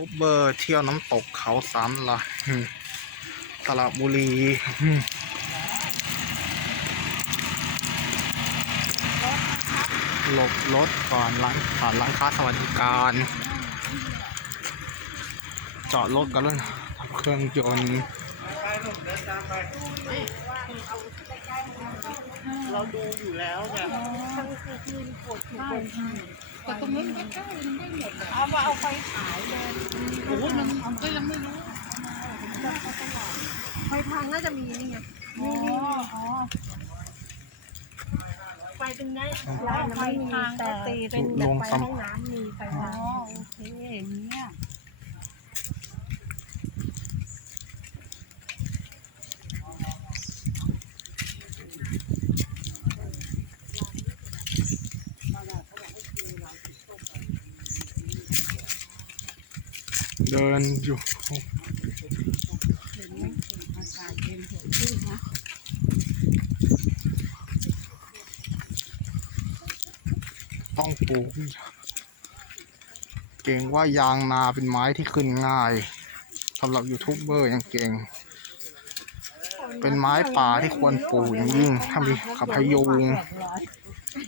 ทูบเบอร์เที่ยวน้ำตกเขาสามละอืมสระบุรีหลบรถก่อนร้านผ่านร้านค้าสวัสดิการ จอดรถกันเลยเครื่องยนต์ เราดูอยู่แล้วไงแต่ตรงนั้นใกล้ๆมันได้หมดเลยเอามาเอาไฟฉายเลยโอ้โหมันมันก็ยังไม่รู้ไฟทางน่าจะมีนี่ไงอ๋อนี่นี่อ๋อไฟตรงนี้ร้านไฟทางก็ตีเป็นแบบไฟห้องน้ำมีไฟอ๋อทางโอเคอย่างเงี้ยเดินอยู่ เดี๋ยวนี้อย็นสดชื่ต้องปลูกเก่งว่ายางนาเป็นไม้ที่ขึ้นง่ายสำหรับยูทูบเบอร์ยังเก่ง เป็นไม้ป่าที่ควรปลูกอย่างยิ่งถ้ามีขับพยุง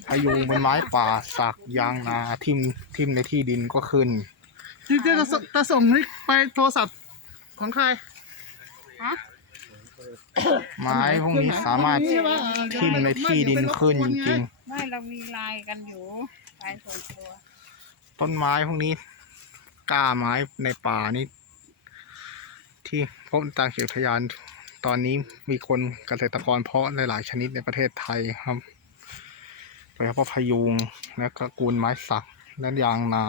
พยุงเป็นไม้ป่าสักยางนาทิมทิ่มในที่ดินก็ขึ้น ที่จะจะส่งนี่ไปโทรศัพท์ของใครไม้พวกนี้สามารถทิ่มในที่ดินขึ้นจริงไม่เรามีไลายกันอยู่ไลายส่วนตัว ๆ ต้นไม้พวกนี้กล้าไม้ในป่านี่ที่พบตามเขตอุทยานตอนนี้มีคนเกษตรกรเพาะหลายๆชนิดในประเทศไทยครับโดยเฉพาะพะยุงและตระกูลไม้สักและยางนา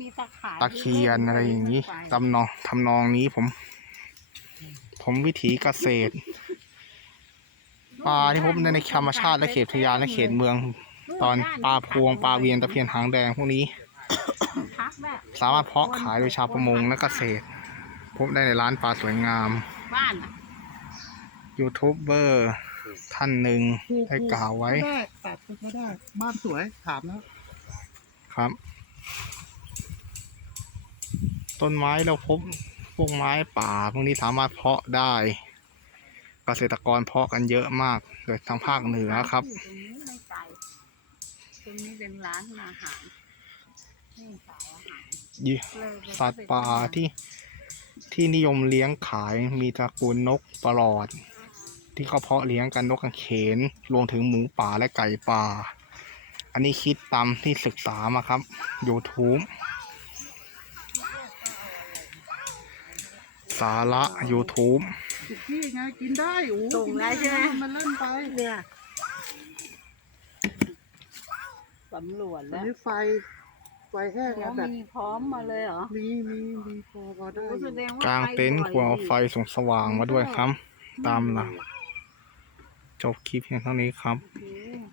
มีตะข่ายตะเคียนอะไรอย่างนี้ตำนองทำนองนี้ผม ผมวิถีเกษตรปลาที่พบในธรรมชาติและเขตอุทยานและเขตเมือง ตอนปลาพวงปลาเวียนตะเพียนหางแดงพวกนี้พักแบบสามารถเพาะขายโดยชาวประมงและเกษตร พบได้ในร้านปลาสวยงามบ้านอะยูทูบเบอร์ท่านหนึ่งได้กล่าวไว้ได้ตัดก็ได้บ้านสวยถามแล้วครับ ต้นไม้เราพบพวกไม้ป่าพวกนี้สามารถเพาะได้ เกษตรกรเพาะกันเยอะมากโดยทางภาคเหนือครับตรงนี้ไม่ไกลตรงนี้เป็นร้านอาหารนี่ขายอาหารยิเลยไปสัตว์ป่าที่ที่นิยมเลี้ยงขายมีตระกูลนกปลอด ที่เขาเพาะเลี้ยงกันนกกระเขนรวมถึงหมูป่าและไก่ป่า อันนี้คิดตามที่ศึกษามาครับ YouTube สาระ YouTube สิบที่ไงกินได้โอ้ส่งแล้วใช่ไหม มันเล่นไปเนี่ยสำรวจอันแล้วนี้ไฟ ไฟแห้งแล้นะวแบบมีพร้อมมาเลยเหรอมีมีมีพอพอได้อโอ้แสยู่ดงว่ากลางเต็นท์ควรเอาไฟส่องสว่างมาด้วยครับ ตามหลักจบคลิปเพียงเท่านี้ครับมี